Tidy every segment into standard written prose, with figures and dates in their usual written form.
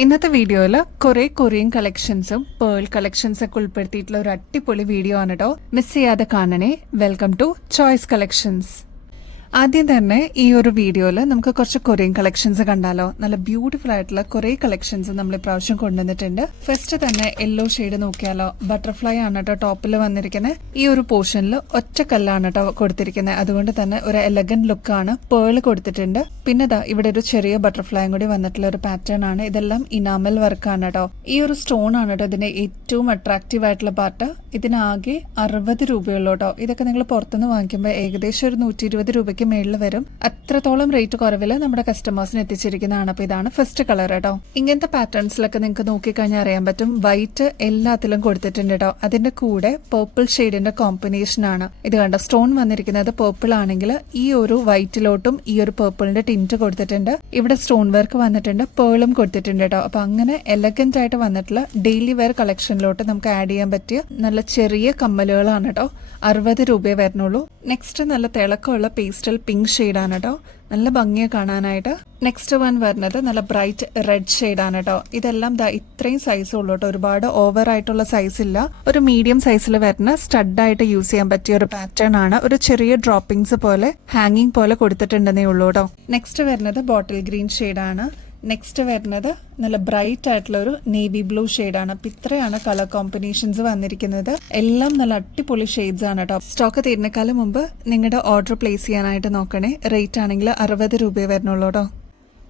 ഇന്നത്തെ വീഡിയോയിൽ കുറെ കൊറിയൻ കളക്ഷൻസും പേൾ കളക്ഷൻസ് ഒക്കെ ഉൾപ്പെടുത്തിയിട്ടുള്ള ഒരു അടിപൊളി വീഡിയോ ആണ് കേട്ടോ. മിസ് ചെയ്യാതെ കാണണേ. Welcome to choice collections. ആദ്യം തന്നെ ഈ ഒരു വീഡിയോയിൽ നമുക്ക് കുറച്ച് കൊറിയൻ കളക്ഷൻസ് കണ്ടാലോ. നല്ല ബ്യൂട്ടിഫുൾ ആയിട്ടുള്ള കുറെ കളക്ഷൻസ് നമ്മൾ ഇപ്രാവശ്യം കൊണ്ടുവന്നിട്ടുണ്ട്. ഫസ്റ്റ് തന്നെ യെല്ലോ ഷെയ്ഡ് നോക്കിയാലോ. ബട്ടർഫ്ലൈ ആണ് കേട്ടോ ടോപ്പിൽ വന്നിരിക്കുന്നത്. ഈ ഒരു പോർഷനിൽ ഒറ്റ കല്ലാണ് കേട്ടോ കൊടുത്തിരിക്കുന്നത്. അതുകൊണ്ട് തന്നെ ഒരു എലഗന്റ് ലുക്കാണ്. പേൾ കൊടുത്തിട്ടുണ്ട്. പിന്നെ ദാ ഇവിടെ ഒരു ചെറിയ ബട്ടർഫ്ലൈയും കൂടി വന്നിട്ടുള്ള ഒരു പാറ്റേൺ ആണ്. ഇതെല്ലാം ഇനാമൽ വർക്കാണ് കേട്ടോ. ഈ ഒരു സ്റ്റോൺ ആണ് കേട്ടോ ഇതിന്റെ ഏറ്റവും അട്രാക്റ്റീവ് ആയിട്ടുള്ള പാർട്ട്. ഇതിനാകെ 60 രൂപയുള്ളൂ കേട്ടോ. ഇതൊക്കെ നിങ്ങൾ പുറത്തുനിന്ന് വാങ്ങിക്കുമ്പോൾ ഏകദേശം ഒരു 120 രൂപയ്ക്ക് മേളിൽ വരും. അത്രത്തോളം റേറ്റ് കുറവില് നമ്മുടെ കസ്റ്റമേഴ്സിന് എത്തിച്ചിരിക്കുന്നതാണ്. അപ്പൊ ഇതാണ് ഫസ്റ്റ് കളർ കേട്ടോ. ഇങ്ങനത്തെ പാറ്റേൺസിലൊക്കെ നിങ്ങൾക്ക് നോക്കിക്കഴിഞ്ഞാൽ അറിയാൻ പറ്റും. വൈറ്റ് എല്ലാത്തിലും കൊടുത്തിട്ടുണ്ട് കേട്ടോ. അതിന്റെ കൂടെ പേർപ്പിൾ ഷെയ്ഡിന്റെ കോമ്പിനേഷൻ ആണ്. ഇത് കണ്ടോ, സ്റ്റോൺ വന്നിരിക്കുന്നത് പേർപ്പിൾ ആണെങ്കിൽ ഈ ഒരു വൈറ്റിലോട്ടും ഈ ഒരു പേർപ്പിളിന്റെ ടിന്റ് കൊടുത്തിട്ടുണ്ട്. ഇവിടെ സ്റ്റോൺ വർക്ക് വന്നിട്ടുണ്ട്, പേളും കൊടുത്തിട്ടുണ്ട് കേട്ടോ. അപ്പൊ അങ്ങനെ എലഗന്റ് ആയിട്ട് വന്നിട്ടുള്ള ഡെയിലി വെയർ കളക്ഷനിലോട്ട് നമുക്ക് ആഡ് ചെയ്യാൻ പറ്റിയ നല്ല ചെറിയ കമ്മലുകളാണ് കേട്ടോ. 60 രൂപയെ വരുന്നുള്ളൂ. നെക്സ്റ്റ് നല്ല തിളക്കമുള്ള പേസ്റ്റൽ പിങ്ക് ഷെയ്ഡാണ് കേട്ടോ. നല്ല ഭംഗിയെ കാണാനായിട്ട്. നെക്സ്റ്റ് വൺ വരുന്നത് നല്ല ബ്രൈറ്റ് റെഡ് ഷെയ്ഡാണ് കേട്ടോ. ഇതെല്ലാം ഇത്രയും സൈസ് ഉള്ളൂ കേട്ടോ. ഒരുപാട് ഓവർ ആയിട്ടുള്ള സൈസ് ഇല്ല. ഒരു മീഡിയം സൈസിൽ വരുന്ന സ്റ്റഡായിട്ട് യൂസ് ചെയ്യാൻ പറ്റിയ ഒരു പാറ്റേൺ ആണ്. ഒരു ചെറിയ ഡ്രോപ്പിംഗ്സ് പോലെ ഹാങ്ങിങ് പോലെ കൊടുത്തിട്ടുണ്ടെന്നേ ഉള്ളൂ കേട്ടോ. നെക്സ്റ്റ് വരുന്നത് ബോട്ടിൽ ഗ്രീൻ ഷെയ്ഡാണ്. നെക്സ്റ്റ് വരുന്നത് നല്ല ബ്രൈറ്റ് ആയിട്ടുള്ള ഒരു നേവി ബ്ലൂ ഷെയ്ഡാണ്. അപ്പൊ ഇത്രയാണ് കളർ കോമ്പിനേഷൻസ് വന്നിരിക്കുന്നത്. എല്ലാം നല്ല അടിപൊളി ഷെയ്ഡ്സ് ആണ് കേട്ടോ. സ്റ്റോക്ക് തീരുന്നേക്കാളും മുമ്പ് നിങ്ങളുടെ ഓർഡർ പ്ലേസ് ചെയ്യാനായിട്ട് നോക്കണേ. റേറ്റ് ആണെങ്കിൽ 60 രൂപയെ വരുന്നുള്ളൂ കേട്ടോ.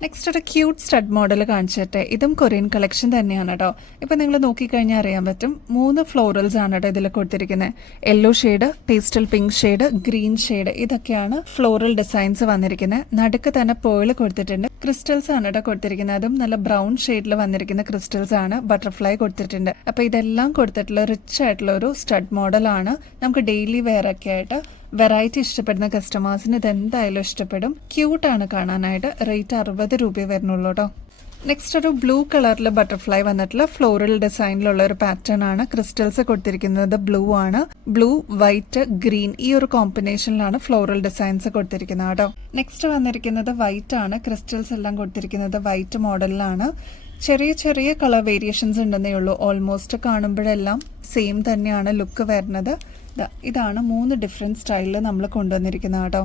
നെക്സ്റ്റ് ഒരു ക്യൂട്ട് സ്റ്റഡ് മോഡൽ കാണിച്ചിട്ടെ. ഇതും കൊറിയൻ കളക്ഷൻ തന്നെയാണ് കേട്ടോ. ഇപ്പൊ നിങ്ങൾ നോക്കിക്കഴിഞ്ഞാൽ അറിയാൻ പറ്റും. 3 ഫ്ലോറൽസ് ആണ് കേട്ടോ ഇതിൽ കൊടുത്തിരിക്കുന്നത്. Yellow shade, pastel pink shade, green shade, ഇതൊക്കെയാണ് ഫ്ലോറൽ ഡിസൈൻസ് വന്നിരിക്കുന്നത്. നടുക്ക് തന്നെ പേള് കൊടുത്തിട്ടുണ്ട്. ക്രിസ്റ്റൽസ് ആണ് കേട്ടോ കൊടുത്തിരിക്കുന്നത്. അതും നല്ല ബ്രൗൺ ഷെയ്ഡിൽ വന്നിരിക്കുന്ന ക്രിസ്റ്റൽസ് ആണ്. ബട്ടർഫ്ലൈ കൊടുത്തിട്ടുണ്ട്. അപ്പൊ ഇതെല്ലാം കൊടുത്തിട്ടുള്ള റിച്ച് ആയിട്ടുള്ള ഒരു സ്റ്റഡ് മോഡലാണ്. നമുക്ക് ഡെയിലി വെയർ ഒക്കെ ആയിട്ട് വെറൈറ്റി ഇഷ്ടപ്പെടുന്ന കസ്റ്റമേഴ്സിന് ഇത് എന്തായാലും ഇഷ്ടപ്പെടും. ക്യൂട്ടാണ് കാണാനായിട്ട്. റേറ്റ് 60 രൂപയെ വരുന്നുള്ളൂ കേട്ടോ. നെക്സ്റ്റ് ഒരു ബ്ലൂ കളറിൽ ബട്ടർഫ്ലൈ വന്നിട്ടുള്ള ഫ്ലോറൽ ഡിസൈനിലുള്ള ഒരു പാറ്റേൺ ആണ്. ക്രിസ്റ്റൽസ് കൊടുത്തിരിക്കുന്നത് ബ്ലൂ ആണ്. ബ്ലൂ, വൈറ്റ്, ഗ്രീൻ ഈ ഒരു കോമ്പിനേഷനിലാണ് ഫ്ലോറൽ ഡിസൈൻസ് കൊടുത്തിരിക്കുന്നത് കേട്ടോ. നെക്സ്റ്റ് വന്നിരിക്കുന്നത് വൈറ്റ് ആണ്. ക്രിസ്റ്റൽസ് എല്ലാം കൊടുത്തിരിക്കുന്നത് വൈറ്റ് മോഡലിലാണ്. ചെറിയ ചെറിയ കളർ വേരിയേഷൻസ് ഉണ്ടെന്നേ ഉള്ളൂ. ഓൾമോസ്റ്റ് കാണുമ്പോഴെല്ലാം സെയിം തന്നെയാണ് ലുക്ക് വരുന്നത്. ഇതാണ് 3 ഡിഫറെന്റ് സ്റ്റൈലിൽ നമ്മൾ കൊണ്ടുവന്നിരിക്കുന്നത് കേട്ടോ.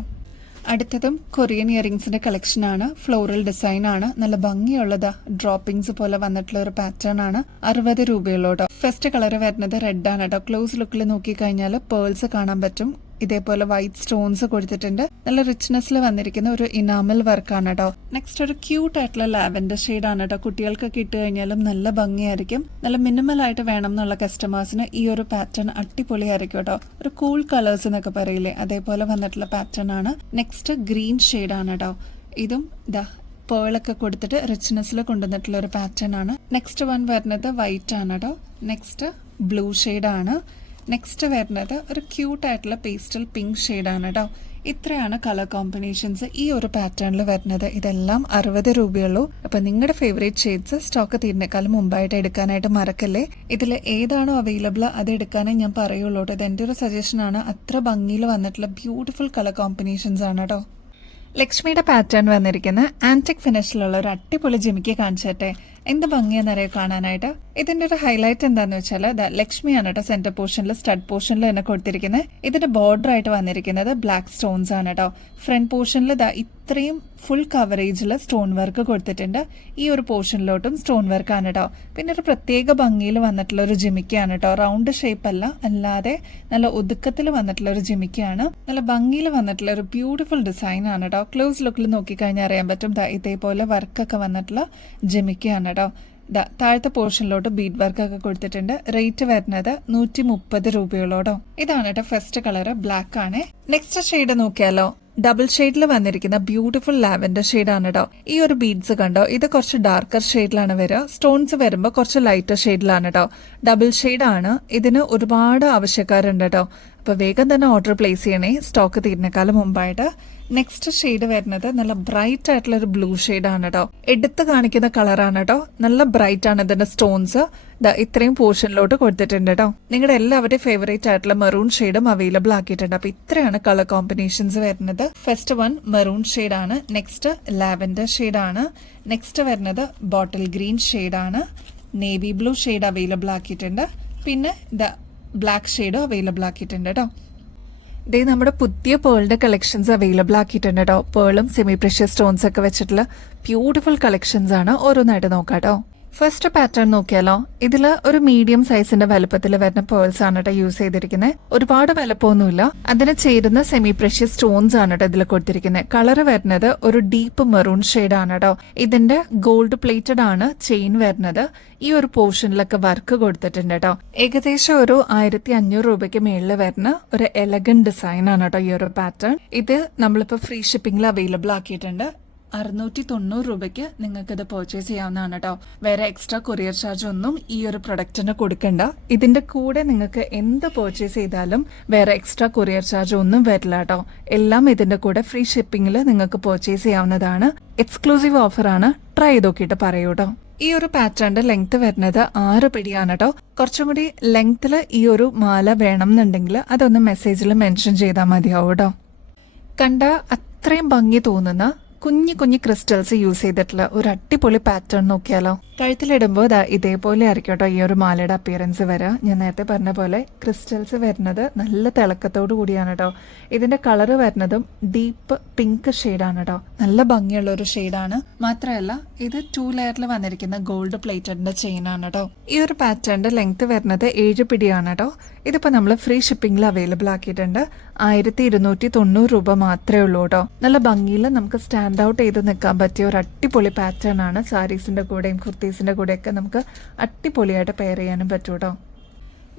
അടുത്തതും കൊറിയൻ ഇയറിംഗ്സിന്റെ കളക്ഷൻ ആണ്. ഫ്ലോറൽ ഡിസൈൻ ആണ്. നല്ല ഭംഗിയുള്ളത് ഡ്രോപ്പിംഗ്സ് പോലെ വന്നിട്ടുള്ള ഒരു പാറ്റേൺ ആണ്. 60 രൂപയുള്ളൂ കേട്ടോ. ഫസ്റ്റ് കളർ വരുന്നത് റെഡ് ആണ് കേട്ടോ. ക്ലോസ് ലുക്കിൽ നോക്കിക്കഴിഞ്ഞാൽ പേൾസ് കാണാൻ പറ്റും. ഇതേപോലെ വൈറ്റ് സ്റ്റോൺസ് കൊടുത്തിട്ടുണ്ട്. നല്ല റിച്ച്നെസ്സിൽ വന്നിരിക്കുന്ന ഒരു ഇനാമൽ വർക്കാണ് കേട്ടോ. നെക്സ്റ്റ് ഒരു ക്യൂട്ട് ആയിട്ടുള്ള ലാവൻഡർ ഷെയ്ഡ് ആണ് കേട്ടോ. കുട്ടികൾക്കൊക്കെ ഇട്ട് കഴിഞ്ഞാലും നല്ല ഭംഗിയായിരിക്കും. നല്ല മിനിമൽ ആയിട്ട് വേണം എന്നുള്ള കസ്റ്റമേഴ്സിന് ഈ ഒരു പാറ്റേൺ അടിപൊളിയായിരിക്കും കേട്ടോ. ഒരു കൂൾ കളേഴ്സ് എന്നൊക്കെ പറയില്ലേ, അതേപോലെ വന്നിട്ടുള്ള പാറ്റേൺ ആണ്. നെക്സ്റ്റ് ഗ്രീൻ ഷെയ്ഡ് ആണ് കേട്ടോ. ഇതും പേളൊക്കെ കൊടുത്തിട്ട് റിച്ച്നെസ്സിൽ കൊണ്ടുവന്നിട്ടുള്ള ഒരു പാറ്റേൺ ആണ്. നെക്സ്റ്റ് വൺ വരുന്നത് വൈറ്റ് ആണ് കേട്ടോ. നെക്സ്റ്റ് ബ്ലൂ ഷെയ്ഡ് ആണ്. നെക്സ്റ്റ് വരുന്നത് ഒരു ക്യൂട്ട് ആയിട്ടുള്ള പേസ്റ്റൽ പിങ്ക് ഷെയ്ഡാണ് കേട്ടോ. ഇത്രയാണ് കളർ കോമ്പിനേഷൻസ് ഈ ഒരു പാറ്റേണിൽ വരുന്നത്. ഇതെല്ലാം 60 രൂപയുള്ളൂ. അപ്പൊ നിങ്ങളുടെ ഫേവറേറ്റ് ഷെയ്ഡ്സ് സ്റ്റോക്ക് തീരുന്നേക്കാളും മുമ്പായിട്ട് എടുക്കാനായിട്ട് മറക്കല്ലേ. ഇതിൽ ഏതാണോ അവൈലബിൾ അത് എടുക്കാനേ ഞാൻ പറയുള്ളൂ കേട്ടോ. ഇത് എൻ്റെ ഒരു സജഷൻ ആണ്. അത്ര ഭംഗിയിൽ വന്നിട്ടുള്ള ബ്യൂട്ടിഫുൾ കളർ കോമ്പിനേഷൻസ് ആണ് കേട്ടോ. ലക്ഷ്മിയുടെ പാറ്റേൺ വന്നിരിക്കുന്ന ആന്റിക് ഫിനിഷിലുള്ള ഒരു അടിപൊളി ജിമിക്ക് കാണിച്ചിട്ടെ. എന്ത് ഭംഗിയെന്നറിയോ കാണാനായിട്ട്. ഇതിന്റെ ഒരു ഹൈലൈറ്റ് എന്താന്ന് വെച്ചാൽ ലക്ഷ്മിയാണ് കേട്ടോ സെന്റർ പോർഷനിൽ സ്റ്റഡ് പോർഷനിൽ തന്നെ കൊടുത്തിരിക്കുന്നത്. ഇതിന്റെ ബോർഡർ ആയിട്ട് വന്നിരിക്കുന്നത് ബ്ലാക്ക് സ്റ്റോൺസ് ആണ് കേട്ടോ. ഫ്രണ്ട് പോർഷനിൽ ഇത്രയും ഫുൾ കവറേജിൽ സ്റ്റോൺ വർക്ക് കൊടുത്തിട്ടുണ്ട്. ഈ ഒരു പോർഷനിലോട്ടും സ്റ്റോൺ വർക്ക് ആണ് കേട്ടോ. പിന്നെ ഒരു പ്രത്യേക ഭംഗിയിൽ വന്നിട്ടുള്ള ഒരു ജിമിക്കാണ് കേട്ടോ. റൗണ്ട് ഷേപ്പ് അല്ല, അല്ലാതെ നല്ല ഒതുക്കത്തിൽ വന്നിട്ടുള്ള ഒരു ജിമിക്കാണ്. നല്ല ഭംഗിയിൽ വന്നിട്ടുള്ള ഒരു ബ്യൂട്ടിഫുൾ ഡിസൈൻ ആണ് കേട്ടോ. ക്ലോസ് ലുക്കിൽ നോക്കിക്കഴിഞ്ഞാൽ അറിയാൻ പറ്റും. ഇതേപോലെ വർക്കൊക്കെ വന്നിട്ടുള്ള ജിമിക്കാണ് കേട്ടോ. താഴത്തെ പോർഷനിലോട്ട് ബീഡ് വർക്ക് ഒക്കെ കൊടുത്തിട്ടുണ്ട്. റേറ്റ് വരുന്നത് 130 രൂപയുള്ളൂട്ടോ. ഇതാണ് കേട്ടോ ഫസ്റ്റ് കളർ. ബ്ലാക്ക് ആണ്. നെക്സ്റ്റ് ഷെയ്ഡ് നോക്കിയാലോ. ഡബിൾ ഷെയ്ഡിൽ വന്നിരിക്കുന്ന ബ്യൂട്ടിഫുൾ ലാവൻഡർ ഷെയ്ഡ് ആണ് കേട്ടോ. ഈ ഒരു ബീഡ്സ് കണ്ടോ, ഇത് കുറച്ച് ഡാർക്കർ ഷെയ്ഡിലാണ് വരിക. സ്റ്റോൺസ് വരുമ്പോൾ കുറച്ച് ലൈറ്റർ ഷെയ്ഡിലാണ് കേട്ടോ. ഡബിൾ ഷെയ്ഡ് ആണ്. ഇതിന് ഒരുപാട് ആവശ്യക്കാരുണ്ട് കേട്ടോ. അപ്പൊ വേഗം തന്നെ ഓർഡർ പ്ലേസ് ചെയ്യണേ. സ്റ്റോക്ക് തീരുന്നേക്കാളും മുമ്പായിട്ട്. നെക്സ്റ്റ് ഷെയ്ഡ് വരുന്നത് നല്ല ബ്രൈറ്റ് ആയിട്ടുള്ള ഒരു ബ്ലൂ ആണ് കേട്ടോ. എടുത്ത് കാണിക്കുന്ന കളറാണ് കേട്ടോ. നല്ല ബ്രൈറ്റ് ആണ് ഇതിന്റെ സ്റ്റോൺസ്. ഇത്രയും പോർഷനിലോട്ട് കൊടുത്തിട്ടുണ്ട് കേട്ടോ. നിങ്ങളുടെ എല്ലാവരുടെയും ഫേവറേറ്റ് ആയിട്ടുള്ള മെറൂൺ ഷെയ്ഡും അവൈലബിൾ ആക്കിയിട്ടുണ്ട്. അപ്പൊ ഇത്രയാണ് കളർ കോമ്പിനേഷൻസ് വരുന്നത്. ഫസ്റ്റ് വൺ മെറൂൺ ആണ്, നെക്സ്റ്റ് ലാവൻഡർ ആണ്, നെക്സ്റ്റ് വരുന്നത് ബോട്ടിൽ ഗ്രീൻ ആണ്, നേവി ബ്ലൂ ഷെയ്ഡ് അവൈലബിൾ ആക്കിയിട്ടുണ്ട്, പിന്നെ ബ്ലാക്ക് ഷെയ്ഡും അവൈലബിൾ ആക്കിയിട്ടുണ്ട് കേട്ടോ. ഇതേ നമ്മുടെ പുതിയ പേളിന്റെ കളക്ഷൻസ് അവൈലബിൾ ആക്കിയിട്ടുണ്ട് കേട്ടോ. പേളും സെമി പ്രഷ്യസ് സ്റ്റോൺസ് ഒക്കെ വെച്ചിട്ടുള്ള ബ്യൂട്ടിഫുൾ കളക്ഷൻസ് ആണ്. ഓരോന്നായിട്ട് നോക്കാം കേട്ടോ. ഫസ്റ്റ് പാറ്റേൺ നോക്കിയാലോ. ഇതില് ഒരു മീഡിയം സൈസിന്റെ വലുപ്പത്തിൽ വരുന്ന പേൾസ് ആണ് കേട്ടോ യൂസ് ചെയ്തിരിക്കുന്നത്. ഒരുപാട് വലുപ്പമൊന്നുമില്ല. അതിന് ചേരുന്ന സെമി പ്രഷ്യസ് സ്റ്റോൺസ് ആണ് കേട്ടോ ഇതിൽ കൊടുത്തിരിക്കുന്നത്. കളർ വരുന്നത് ഒരു ഡീപ്പ് മെറൂൺ ആണ് കേട്ടോ. ഇതിന്റെ ഗോൾഡ് പ്ലേറ്റഡ് ആണ് ചെയിൻ വരുന്നത്. ഈ ഒരു പോർഷനിലൊക്കെ വർക്ക് കൊടുത്തിട്ടുണ്ട് കേട്ടോ. ഏകദേശം ഒരു 1500 രൂപയ്ക്ക് മേളിൽ വരുന്ന ഒരു എലഗന്റ് ഡിസൈൻ ആണ് കേട്ടോ ഈ ഒരു പാറ്റേൺ. ഇത് നമ്മളിപ്പോ ഫ്രീ ഷിപ്പിംഗിൽ അവൈലബിൾ ആക്കിയിട്ടുണ്ട്. 690 രൂപയ്ക്ക് നിങ്ങൾക്ക് ഇത് പർച്ചേസ് ചെയ്യാവുന്നതാണ് കേട്ടോ. വേറെ എക്സ്ട്രാ കൊറിയർ ചാർജ് ഒന്നും ഈ ഒരു പ്രൊഡക്റ്റിന് കൊടുക്കണ്ട. ഇതിന്റെ കൂടെ നിങ്ങൾക്ക് എന്ത് പർച്ചേസ് ചെയ്താലും വേറെ എക്സ്ട്രാ കൊറിയർ ചാർജ് ഒന്നും വരില്ല കേട്ടോ. എല്ലാം ഇതിന്റെ കൂടെ ഫ്രീ ഷിപ്പിംഗിൽ നിങ്ങൾക്ക് പർച്ചേസ് ചെയ്യാവുന്നതാണ്. എക്സ്ക്ലൂസീവ് ഓഫർ ആണ്. ട്രൈ ചെയ്ത് നോക്കിയിട്ട് പറയൂ കേട്ടോ. ഈ ഒരു പാറ്റേണിന്റെ ലെങ്ത് വരുന്നത് 6 പിടിയാണ് കേട്ടോ. കുറച്ചും കൂടി ലെങ്ത്തിൽ ഈ ഒരു മാല വേണം എന്നുണ്ടെങ്കിൽ അതൊന്ന് മെസ്സേജിൽ മെൻഷൻ ചെയ്താൽ മതിയാവും കേട്ടോ. കണ്ട അത്രയും ഭംഗി തോന്നുന്ന കുഞ്ഞു കുഞ്ഞു ക്രിസ്റ്റൽസ് യൂസ് ചെയ്തിട്ടുള്ള ഒരു അടിപൊളി പാറ്റേൺ നോക്കിയാലോ. കഴുത്തിലിടുമ്പോൾ ഇതേപോലെ ആയിരിക്കും കേട്ടോ ഈ ഒരു മാലയുടെ അപ്പിയറൻസ് വരിക. ഞാൻ നേരത്തെ പറഞ്ഞ പോലെ ക്രിസ്റ്റൽസ് വരുന്നത് നല്ല തിളക്കത്തോടു കൂടിയാണ് കേട്ടോ. ഇതിന്റെ കളർ വരുന്നതും ഡീപ്പ് പിങ്ക് ഷെയ്ഡാണ് കേട്ടോ. നല്ല ഭംഗിയുള്ള ഒരു ഷെയ്ഡാണ്. മാത്രമല്ല ഇത് 2 ലെയറിൽ വന്നിരിക്കുന്ന ഗോൾഡ് പ്ലേറ്റഡിന്റെ ചെയിൻ ആണ് കേട്ടോ. ഈ ഒരു പാറ്റേണിന്റെ ലെങ്ത് വരുന്നത് 7 പിടിയാണ് കേട്ടോ. ഇതിപ്പോ നമ്മൾ ഫ്രീ ഷിപ്പിംഗിൽ അവൈലബിൾ ആക്കിയിട്ടുണ്ട്. 1290 രൂപ മാത്രമേ ഉള്ളൂ കേട്ടോ. നല്ല ഭംഗിയിൽ നമുക്ക് സ്റ്റാൻഡ് ഔട്ട് ചെയ്ത് നിൽക്കാൻ പറ്റിയ ഒരു അടിപൊളി പാറ്റേൺ ആണ്. സാരീസിന്റെ കൂടെയും കുർത്തീസിന്റെ കൂടെയൊക്കെ നമുക്ക് അടിപൊളിയായിട്ട് പെയർ ചെയ്യാനും പറ്റും കേട്ടോ.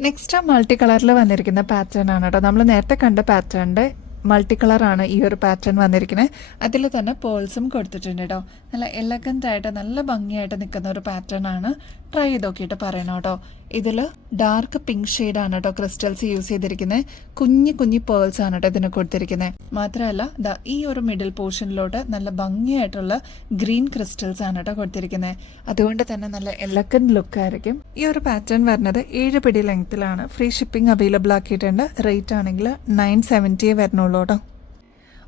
നെക്സ്റ്റ് മൾട്ടി കളറിൽ വന്നിരിക്കുന്ന പാറ്റേൺ ആണ് കേട്ടോ. നമ്മൾ നേരത്തെ കണ്ട പാറ്റേണിന്റെ മൾട്ടി കളറാണ് ഈ ഒരു പാറ്റേൺ വന്നിരിക്കുന്നത്. അതിൽ തന്നെ പേൾസും കൊടുത്തിട്ടുണ്ട് കേട്ടോ. നല്ല എലഗന്റ് ആയിട്ട് നല്ല ഭംഗിയായിട്ട് നിൽക്കുന്ന ഒരു പാറ്റേൺ ആണ്. ട്രൈ ചെയ്ത് നോക്കിയിട്ട് പറയണം കേട്ടോ. ഇതിൽ ഡാർക്ക് പിങ്ക് ഷെയ്ഡാണ് കേട്ടോ ക്രിസ്റ്റൽസ് യൂസ് ചെയ്തിരിക്കുന്നത്. കുഞ്ഞു കുഞ്ഞു പേൾസ് ആണ് കേട്ടോ ഇതിന് കൊടുത്തിരിക്കുന്നത്. മാത്രമല്ല ഈ ഒരു മിഡിൽ പോർഷനിലോട്ട് നല്ല ഭംഗിയായിട്ടുള്ള ഗ്രീൻ ക്രിസ്റ്റൽസ് ആണ് കേട്ടോ കൊടുത്തിരിക്കുന്നത്. അതുകൊണ്ട് തന്നെ നല്ല എലഗന്റ് ലുക്ക് ആയിരിക്കും. ഈ ഒരു പാറ്റേൺ വരുന്നത് 7 പിടി ലെങ്ത്തിലാണ്. ഫ്രീ ഷിപ്പിംഗ് അവൈലബിൾ ആക്കിയിട്ടുണ്ട്. റേറ്റ് ആണെങ്കിൽ 970 വരുന്നുള്ളൂ കേട്ടോ.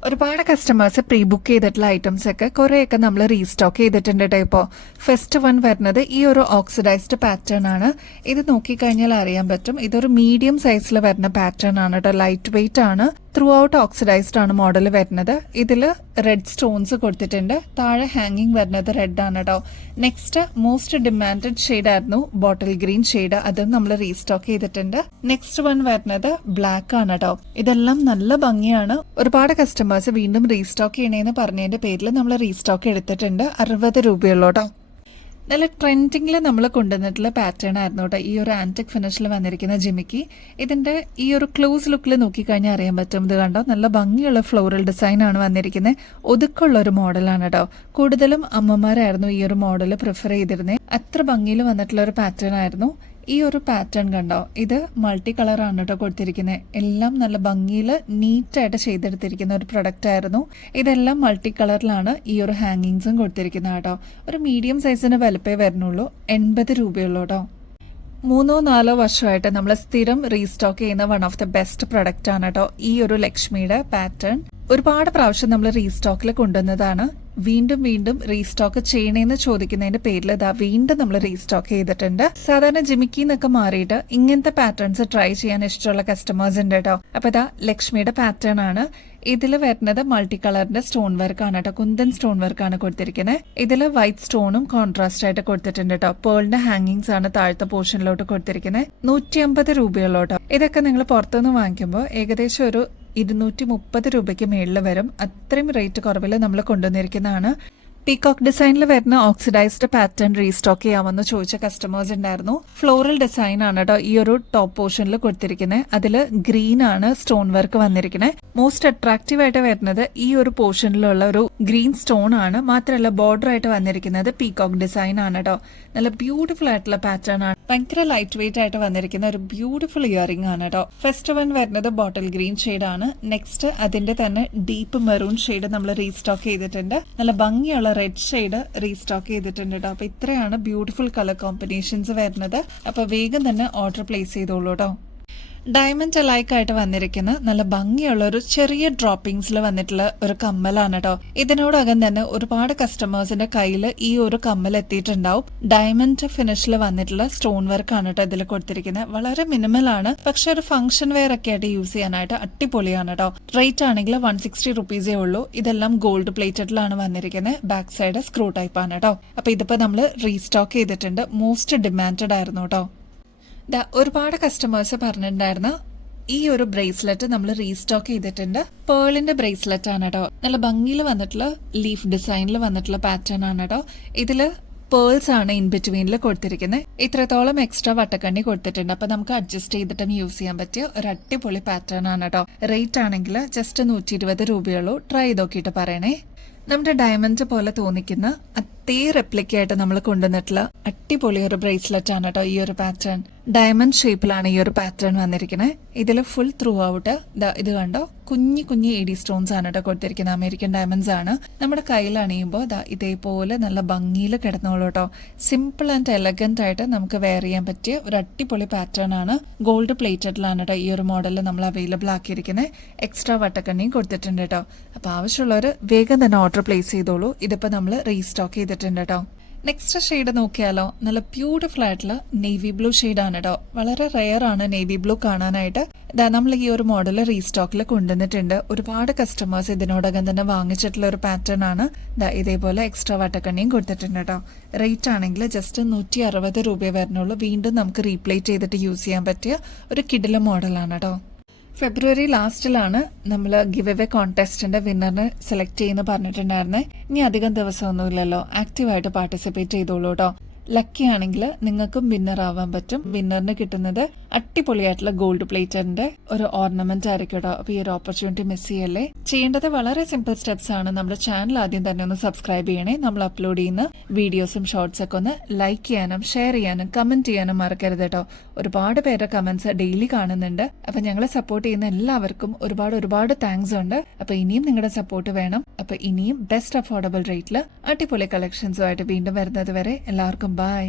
ഒരുപാട് കസ്റ്റമേഴ്സ് പ്രീ ബുക്ക് ചെയ്തിട്ടുള്ള ഐറ്റംസ് ഒക്കെ കുറേയൊക്കെ നമ്മൾ റീസ്റ്റോക്ക് ചെയ്തിട്ടുണ്ട് കേട്ടോ. ഇപ്പോൾ ഫസ്റ്റ് വൺ വരുന്നത് ഈ ഒരു ഓക്സിഡൈസ്ഡ് പാറ്റേൺ ആണ്. ഇത് നോക്കിക്കഴിഞ്ഞാൽ അറിയാൻ പറ്റും. ഇതൊരു മീഡിയം സൈസിൽ വരുന്ന പാറ്റേൺ ആണ് കേട്ടോ. ലൈറ്റ് വെയിറ്റ് ആണ്. ത്രൂ ഔട്ട് ഓക്സിഡൈസ്ഡ് ആണ് മോഡൽ വരുന്നത്. ഇതിൽ റെഡ് സ്റ്റോൺസ് കൊടുത്തിട്ടുണ്ട്. താഴെ ഹാങ്ങിങ് വരുന്നത് റെഡ് ആണ് കേട്ടോ. നെക്സ്റ്റ് മോസ്റ്റ് ഡിമാൻഡഡ് ഷെയ്ഡ് ആയിരുന്നു ബോട്ടിൽ ഗ്രീൻ ഷെയ്ഡ്. അതും നമ്മൾ റീസ്റ്റോക്ക് ചെയ്തിട്ടുണ്ട്. നെക്സ്റ്റ് വൺ വരുന്നത് ബ്ലാക്ക് ആണ് കേട്ടോ. ഇതെല്ലാം നല്ല ഭംഗിയാണ്. ഒരുപാട് കസ്റ്റമേഴ്സ് വീണ്ടും റീസ്റ്റോക്ക് ചെയ്യണേന്ന് പറഞ്ഞതിന്റെ പേരിൽ നമ്മൾ റീസ്റ്റോക്ക് എടുത്തിട്ടുണ്ട്. 60 രൂപയുള്ളൂ കേട്ടോ. നല്ല ട്രെൻഡിങ്ങിൽ നമ്മൾ കൊണ്ടുവന്നിട്ടുള്ള പാറ്റേൺ ആയിരുന്നു കേട്ടോ ഈ ഒരു ആന്റിക് ഫിനിഷിൽ വന്നിരിക്കുന്ന ജിമിക്കി. ഇതിന്റെ ഈ ഒരു ക്ലോസ് ലുക്കിൽ നോക്കിക്കഴിഞ്ഞാൽ അറിയാൻ പറ്റും. ഇത് കണ്ടോ, നല്ല ഭംഗിയുള്ള ഫ്ലോറൽ ഡിസൈൻ ആണ് വന്നിരിക്കുന്നത്. ഒതുക്കുള്ള ഒരു മോഡലാണ് കേട്ടോ. കൂടുതലും അമ്മമാരായിരുന്നു ഈ ഒരു മോഡൽ പ്രിഫർ ചെയ്തിരുന്നത്. അത്ര ഭംഗിയിൽ വന്നിട്ടുള്ള ഒരു പാറ്റേൺ ആയിരുന്നു. ഈ ഒരു പാറ്റേൺ കണ്ടോ, ഇത് മൾട്ടി കളറാണ് കേട്ടോ കൊടുത്തിരിക്കുന്നത്. എല്ലാം നല്ല ഭംഗിയിൽ നീറ്റായിട്ട് ചെയ്തെടുത്തിരിക്കുന്ന ഒരു പ്രൊഡക്റ്റ് ആയിരുന്നു. ഇതെല്ലാം മൾട്ടി കളറിലാണ് ഈ ഒരു ഹാങ്ങിങ്സും കൊടുത്തിരിക്കുന്നത് കേട്ടോ. ഒരു മീഡിയം സൈസിന് വലുപ്പേ വരുന്നുള്ളൂ. 80 രൂപയുള്ളൂ കേട്ടോ. 3-4 വർഷമായിട്ട് നമ്മൾ സ്ഥിരം റീസ്റ്റോക്ക് ചെയ്യുന്ന one of the best product ആണ് കേട്ടോ ഈ ഒരു ലക്ഷ്മിയുടെ പാറ്റേൺ. ഒരുപാട് പ്രാവശ്യം നമ്മൾ റീസ്റ്റോക്കിൽ കൊണ്ടുവന്നതാണ്. വീണ്ടും വീണ്ടും റീസ്റ്റോക്ക് ചെയ്യണേന്ന് ചോദിക്കുന്നതിന്റെ പേരിൽ വീണ്ടും നമ്മൾ റീസ്റ്റോക്ക് ചെയ്തിട്ടുണ്ട്. സാധാരണ ജിമിക്കി എന്നൊക്കെ മാറിയിട്ട് ഇങ്ങനത്തെ പാറ്റേൺസ് ട്രൈ ചെയ്യാൻ ഇഷ്ടമുള്ള കസ്റ്റമേഴ്സ് ഉണ്ട് കേട്ടോ. അപ്പൊ ലക്ഷ്മിയുടെ പാറ്റേൺ ആണ്. ഇതിൽ വരുന്നത് മൾട്ടി കളറിന്റെ സ്റ്റോൺ വർക്ക് ആണ് കേട്ടോ. കുന്തൻ സ്റ്റോൺ വർക്ക് ആണ് കൊടുത്തിരിക്കുന്നത്. ഇതിൽ വൈറ്റ് സ്റ്റോണും കോൺട്രാസ്റ്റ് ആയിട്ട് കൊടുത്തിട്ടുണ്ട് കേട്ടോ. പേളിന്റെ ഹാങ്ങിങ്സ് ആണ് താഴത്തെ പോർഷനിലോട്ട് കൊടുത്തിരിക്കുന്നത്. 150 രൂപയുള്ളൂ കേട്ടോ. ഇതൊക്കെ നിങ്ങൾ പുറത്തുനിന്ന് വാങ്ങിക്കുമ്പോൾ ഏകദേശം ഒരു 230 രൂപയ്ക്ക് മേളിൽ വരും. അത്രയും റേറ്റ് കുറവിൽ നമ്മൾ കൊണ്ടുവന്നിരിക്കുന്നതാണ്. പീകോക്ക് ഡിസൈനിൽ വരുന്ന ഓക്സിഡൈസ്ഡ് പാറ്റേൺ റീസ്റ്റോക്ക് ചെയ്യാമെന്ന് ചോദിച്ച കസ്റ്റമേഴ്സ് ഉണ്ടായിരുന്നു. ഫ്ലോറൽ ഡിസൈൻ ആണ് കേട്ടോ ഈ ഒരു ടോപ്പ് പോർഷനിൽ കൊടുത്തിരിക്കുന്നത്. അതിൽ ഗ്രീൻ ആണ് സ്റ്റോൺ വർക്ക് വന്നിരിക്കുന്നത്. മോസ്റ്റ് അട്രാക്റ്റീവ് ആയിട്ട് വരുന്നത് ഈ ഒരു പോർഷനിലുള്ള ഒരു ഗ്രീൻ സ്റ്റോൺ ആണ്. മാത്രമല്ല ബോർഡർ ആയിട്ട് വന്നിരിക്കുന്നത് പീകോക്ക് ഡിസൈൻ ആണ് കേട്ടോ. നല്ല ബ്യൂട്ടിഫുൾ ആയിട്ടുള്ള പാറ്റേൺ ആണ്. ഭയങ്കര ലൈറ്റ് വെയിറ്റ് ആയിട്ട് വന്നിരിക്കുന്ന ഒരു ബ്യൂട്ടിഫുൾ ഇയറിംഗ് ആണ് കേട്ടോ. ഫസ്റ്റ് വൺ വരുന്നത് ബോട്ടിൽ ഗ്രീൻ ആണ്. നെക്സ്റ്റ് അതിന്റെ തന്നെ ഡീപ്പ് മെറൂൺ ഷെയ്ഡ് നമ്മൾ റീസ്റ്റോക്ക് ചെയ്തിട്ടുണ്ട്. നല്ല ഭംഗിയുള്ള റെഡ് ഷെയ്ഡ് റീസ്റ്റോക്ക് ചെയ്തിട്ടുണ്ട് കേട്ടോ. അപ്പൊ ഇത്രയാണ് ബ്യൂട്ടിഫുൾ കളർ കോമ്പിനേഷൻസ് വരുന്നത്. അപ്പൊ വേഗം തന്നെ ഓർഡർ പ്ലേസ് ചെയ്തോളൂ കേട്ടോ. ഡയമണ്ട് അലൈക്ക് ആയിട്ട് വന്നിരിക്കുന്ന നല്ല ഭംഗിയുള്ള ഒരു ചെറിയ ഡ്രോപ്പിംഗ്സിൽ വന്നിട്ടുള്ള ഒരു കമ്മലാണ് കേട്ടോ. ഇതിനോടകം തന്നെ ഒരുപാട് കസ്റ്റമേഴ്സിന്റെ കയ്യിൽ ഈ ഒരു കമ്മൽ എത്തിയിട്ടുണ്ടാവും. ഡയമണ്ട് ഫിനിഷിൽ വന്നിട്ടുള്ള സ്റ്റോൺ വർക്ക് ആണ് കേട്ടോ ഇതിൽ കൊടുത്തിരിക്കുന്നത്. വളരെ മിനിമൽ ആണ്, പക്ഷെ ഒരു ഫംഗ്ഷൻ വെയർ ഒക്കെ ആയിട്ട് യൂസ് ചെയ്യാനായിട്ട് അടിപൊളിയാണ് കേട്ടോ. റേറ്റ് ആണെങ്കിൽ 160 റുപ്പീസേ ഉള്ളൂ. ഇതെല്ലാം ഗോൾഡ് പ്ലേറ്റഡിലാണ് വന്നിരിക്കുന്നത്. ബാക്ക് സൈഡ് സ്ക്രൂ ടൈപ്പ് ആണ് കേട്ടോ. അപ്പൊ ഇതിപ്പോ നമ്മൾ റീസ്റ്റോക്ക് ചെയ്തിട്ടുണ്ട്. മോസ്റ്റ് ഡിമാൻഡഡ് ആയിരുന്നു കേട്ടോ. ഒരുപാട് കസ്റ്റമേഴ്സ് പറഞ്ഞിട്ടുണ്ടായിരുന്നു ഈ ഒരു ബ്രേസ്ലെറ്റ് നമ്മൾ റീസ്റ്റോക്ക് ചെയ്തിട്ടുണ്ട്. പേളിന്റെ ബ്രേസ്ലെറ്റ് ആണ് കേട്ടോ. നല്ല ഭംഗിയിൽ വന്നിട്ടുള്ള ലീഫ് ഡിസൈനിൽ വന്നിട്ടുള്ള പാറ്റേൺ ആണ് കേട്ടോ. ഇതില് പേൾസ് ആണ് ഇൻ ബിറ്റ്വീനിൽ കൊടുത്തിരിക്കുന്നത്. ഇത്രത്തോളം എക്സ്ട്രാ വട്ടക്കണ്ണി കൊടുത്തിട്ടുണ്ട്. അപ്പൊ നമുക്ക് അഡ്ജസ്റ്റ് ചെയ്തിട്ടും യൂസ് ചെയ്യാൻ പറ്റിയ ഒരു അടിപൊളി പാറ്റേൺ ആണ് കേട്ടോ. റേറ്റ് ആണെങ്കിൽ ജസ്റ്റ് 120 രൂപയുള്ളൂ. ട്രൈ ചെയ്ത് നോക്കിയിട്ട് പറയണേ. നമ്മുടെ ഡയമണ്ട് പോലെ തോന്നിക്കുന്ന അതേ റെപ്ലിക്കായിട്ട് നമ്മൾ കൊണ്ടുവന്നിട്ടുള്ള അടിപൊളി ഒരു ബ്രേസ്ലെറ്റ് ആണ് കേട്ടോ ഈ ഒരു പാറ്റേൺ. ഡയമണ്ട് ഷേപ്പിലാണ് ഈ ഒരു പാറ്റേൺ വന്നിരിക്കുന്നത്. ഇതിൽ ഫുൾ ത്രൂ ഔട്ട് ഇത് കണ്ടോ, കുഞ്ഞു കുഞ്ഞു എഡി സ്റ്റോൺസ് ആണ് കേട്ടോ കൊടുത്തിരിക്കുന്നത്. അമേരിക്കൻ ഡയമണ്ട്സ് ആണ്. നമ്മുടെ കയ്യിൽ അണിയുമ്പോൾ ഇതേപോലെ നല്ല ഭംഗിയിൽ കിടന്നോളൂ കേട്ടോ. സിമ്പിൾ ആൻഡ് എലഗന്റ് ആയിട്ട് നമുക്ക് വെയർ ചെയ്യാൻ പറ്റിയ ഒരു അടിപൊളി പാറ്റേൺ ആണ്. ഗോൾഡ് പ്ലേറ്റഡിലാണ് കേട്ടോ ഈ ഒരു മോഡലിൽ നമ്മൾ അവൈലബിൾ ആക്കിയിരിക്കുന്നത്. എക്സ്ട്രാ വട്ടക്കണ്ണിയും കൊടുത്തിട്ടുണ്ട് കേട്ടോ. അപ്പൊ ആവശ്യമുള്ളവർ വേഗം തന്നെ ഓർഡർ പ്ലേസ് ചെയ്തോളൂ. ഇതിപ്പോ നമ്മൾ റീസ്റ്റോക്ക് ചെയ്തിട്ടുണ്ട് കേട്ടോ. നെക്സ്റ്റ് ഷെയ്ഡ് നോക്കിയാലോ, നല്ല ബ്യൂട്ടിഫുൾ ആയിട്ടുള്ള നേവി ബ്ലൂ ആണ് കേട്ടോ. വളരെ റെയർ ആണ് നേവി ബ്ലൂ കാണാനായിട്ട്. നമ്മൾ ഈ ഒരു മോഡൽ റീസ്റ്റോക്കിൽ കൊണ്ടുവന്നിട്ടുണ്ട്. ഒരുപാട് കസ്റ്റമേഴ്സ് ഇതിനോടകം തന്നെ വാങ്ങിച്ചിട്ടുള്ള ഒരു പാറ്റേൺ ആണ്. ഇതേപോലെ എക്സ്ട്രാ വട്ടക്കണ്ണിയും കൊടുത്തിട്ടുണ്ട് കേട്ടോ. റേറ്റ് ആണെങ്കിൽ ജസ്റ്റ് 160 രൂപയെ വരുന്നുള്ളൂ. വീണ്ടും നമുക്ക് റീപ്ലേറ്റ് ചെയ്തിട്ട് യൂസ് ചെയ്യാൻ പറ്റിയ ഒരു കിടില മോഡലാണ് കേട്ടോ. ഫെബ്രുവരി ലാസ്റ്റിലാണ് നമ്മൾ ഗിവ് അവേ കോൺടെസ്റ്റിന്റെ വിന്നറിനെ സെലക്ട് ചെയ്യുന്ന പറഞ്ഞിട്ടുണ്ടായിരുന്നേ. ഇനി അധികം ദിവസമൊന്നുമില്ലല്ലോ. ആക്റ്റീവായിട്ട് പാർട്ടിസിപ്പേറ്റ് ചെയ്തോളൂ കേട്ടോ. ലക്കി ആണെങ്കിൽ നിങ്ങൾക്കും വിന്നർ ആവാൻ പറ്റും. വിന്നറിന് കിട്ടുന്നത് അടിപൊളിയായിട്ടുള്ള ഗോൾഡ് പ്ലേറ്ററിന്റെ ഒരു ഓർണമെന്റ് ആയിരിക്കും കേട്ടോ. അപ്പൊ ഈ ഒരു ഓപ്പർച്യൂണിറ്റി മിസ് ചെയ്യല്ലേ. ചെയ്യേണ്ടത് വളരെ സിമ്പിൾ സ്റ്റെപ്സ് ആണ്. നമ്മുടെ ചാനൽ ആദ്യം തന്നെ ഒന്ന് സബ്സ്ക്രൈബ് ചെയ്യണേ. നമ്മൾ അപ്ലോഡ് ചെയ്യുന്ന വീഡിയോസും ഷോർട്സ് ഒക്കെ ഒന്ന് ലൈക്ക് ചെയ്യാനും ഷെയർ ചെയ്യാനും കമന്റ് ചെയ്യാനും മറക്കരുത് കേട്ടോ. ഒരുപാട് പേരുടെ കമന്റ്സ് ഡെയിലി കാണുന്നുണ്ട്. അപ്പൊ ഞങ്ങളെ സപ്പോർട്ട് ചെയ്യുന്ന എല്ലാവർക്കും ഒരുപാട് താങ്ക്സ് ഉണ്ട്. അപ്പൊ ഇനിയും നിങ്ങളുടെ സപ്പോർട്ട് വേണം. അപ്പൊ ഇനിയും ബെസ്റ്റ് അഫോർഡബിൾ റേറ്റില് അടിപൊളി കളക്ഷൻസുമായിട്ട് വീണ്ടും വരുന്നത് വരെ എല്ലാവർക്കും ബൈ.